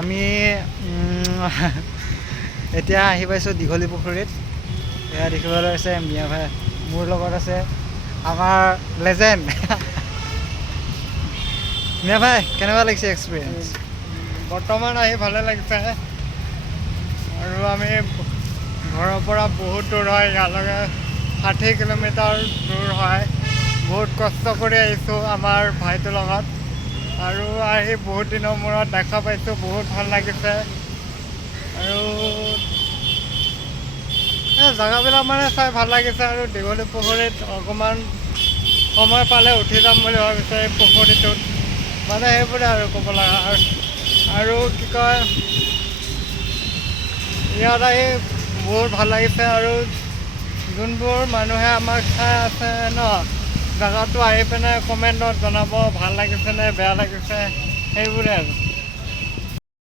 আমি এতিয়া আহি পাইছোঁ দীঘলী পুখুৰীত। এয়া দেখিবলৈ আছে মিয়া ভাই, মোৰ লগত আছে আমাৰ লেজেণ্ড মিয়া ভাই। কেনেকুৱা লাগিছে এক্সপিৰিয়েঞ্চ? বৰ্তমান আহি ভালে লাগিছে আৰু আমি ঘৰৰ পৰা বহুত দূৰ হয়, ইয়ালৈকে 60 কিলোমিটাৰ দূৰ হয়। বহুত কষ্ট কৰি আহিছোঁ আমাৰ ভাইটোৰ লগত আৰু আহি বহুত দিনৰ মূৰত দেখা পাইছোঁ, বহুত ভাল লাগিছে। আৰু এই জেগাবিলাক মানে চাই ভাল লাগিছে আৰু দীঘলী পুখুৰীত অকণমান সময় পালে উঠি যাম বুলি ভাবিছোঁ এই পুখুৰীটোত। মানে সেইবোৰে আৰু ক'ব লগা। আৰু কি কয়, ইয়াত আহি বহুত ভাল লাগিছে আৰু যোনবোৰ মানুহে আমাক চাই আছে ন, জেগাটো আহি পিনে কমেণ্টত জনাব ভাল লাগিছে নে বেয়া লাগিছে, সেইবোৰে আৰু।